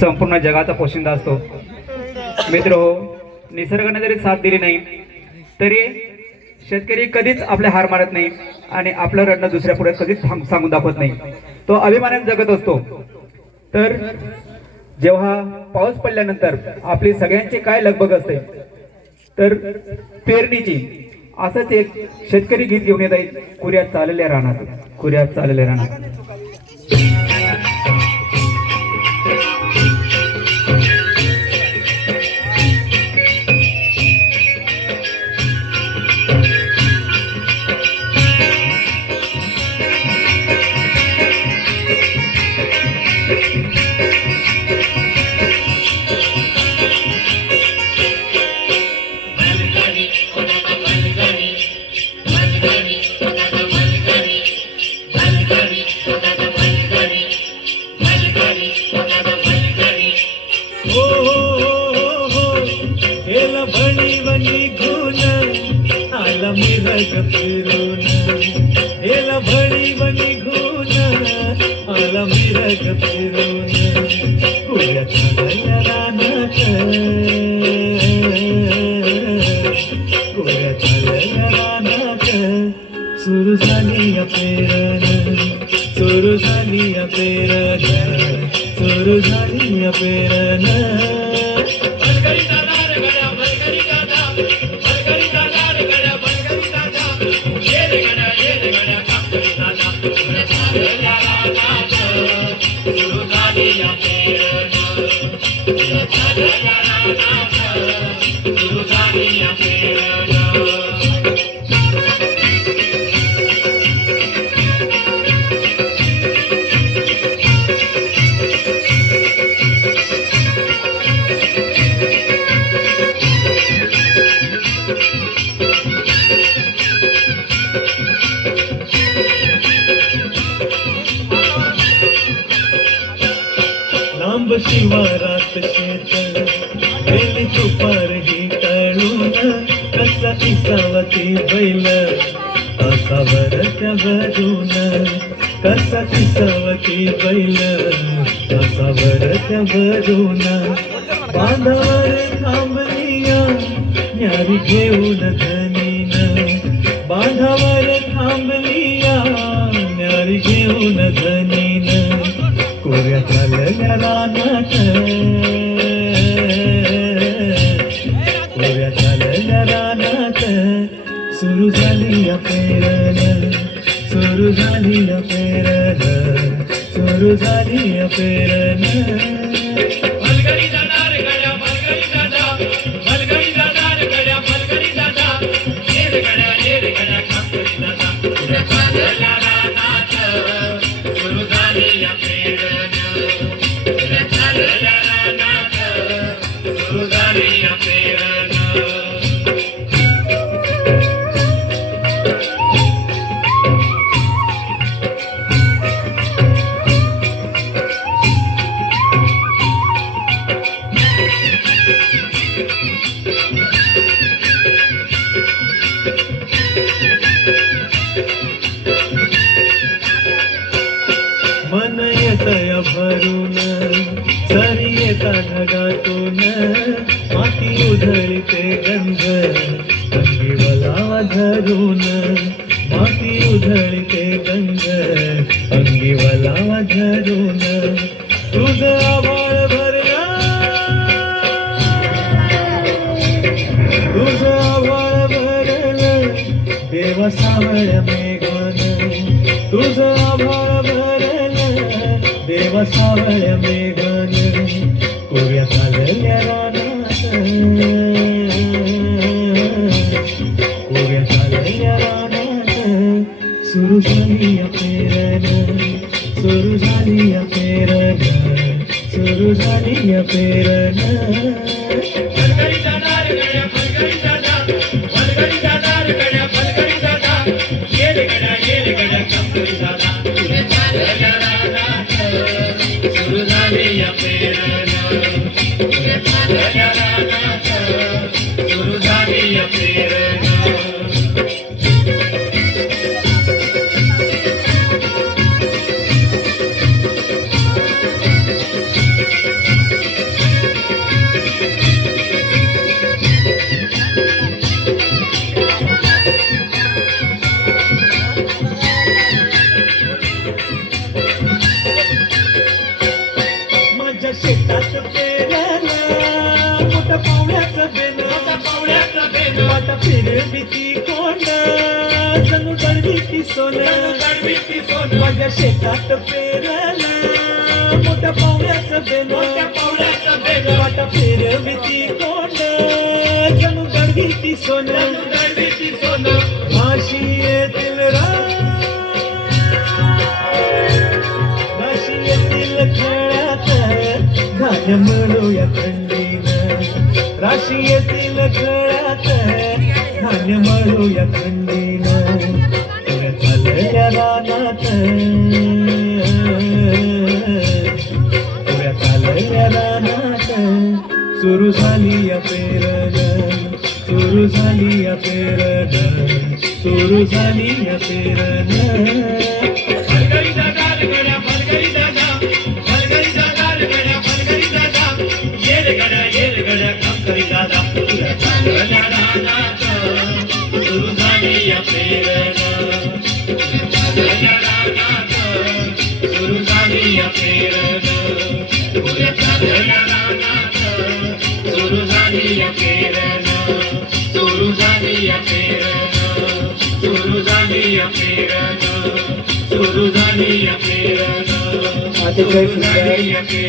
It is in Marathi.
संपूर्ण जगाचा पोशिंदा असतो. मित्र हो निसर्गाने जरी साथ दिली नाही तरी शेतकरी कधीच आपले हार मारत नाही आणि आपलं रडणं दुसऱ्या पुढे कधीच सांगून दाखवत नाही. तो अभिमानाने जगत असतो. तर जेव्हा पाऊस पडल्यानंतर आपली सगळ्यांची काय लगबग असते तर पेरणीची असंच एक शेतकरी गीत घेऊन येत आहे कुऱ्यात चाललेल्या राहणार कुऱ्यात चाललेल्या राहणार आला मिरग फिरून हेला भणी बनी गुण आला. मिरग फिरून कुड्या चालल्या रानात कुड्या चालल्या रानात सुरू झाली या पेरण सुरू झाली या पेरण सुरू झाली या पेरण लांब शिवारात शेत बेल तुपार ही तळून कसा किसावती बैल. तासावर त्या गजून कसा किसावती बैल. तासावर त्या गजून बांधावर थांबलिया न्यारी घेऊन धनीन बांधावर रानात कोऱ्या चालल्या रानात सुरू झाली या पेरण सुरू झाली या पेरण सुरू झाली या पेरण माती उधळते गंध अंगी वलावा धरून माती उधळते गंध अंगी वलावा धरून तुझ आभाळ भरला. तुझ आभाळ भरलं. देवा सावळ मेघन. तुझ आभाळ भरलं. देवा सावळ मेघन. झाली बेन वाटा फिरवी ती कोंड जणू डळवी ती सोनं कडवीची सोनं. माझ्या शेतात पेरलं मोठ्या पावण्याचं बेन मोठ्या पावड्याचं बेन वाटा फिरवी ती कोंड जणू डळवी ती सोनं कडवीची सोनं. माशी येतील माशी येतील खेळात. धान्य मिळूया थंडीनं. राशी येतील खेळात. धान्य मळूया थंडीनं पुढे चालल्या रानात. पुढे चालल्या रानात. सुरू झाली या पेरण सुरू झाली या पेरण सुरू झाली या पेरण झाली या पेरण सुरू झाली या पेरण सुरू झाली या पेरण सुरू झाली या पेरण अतिशय सुरू सुंदर झाली या पेरण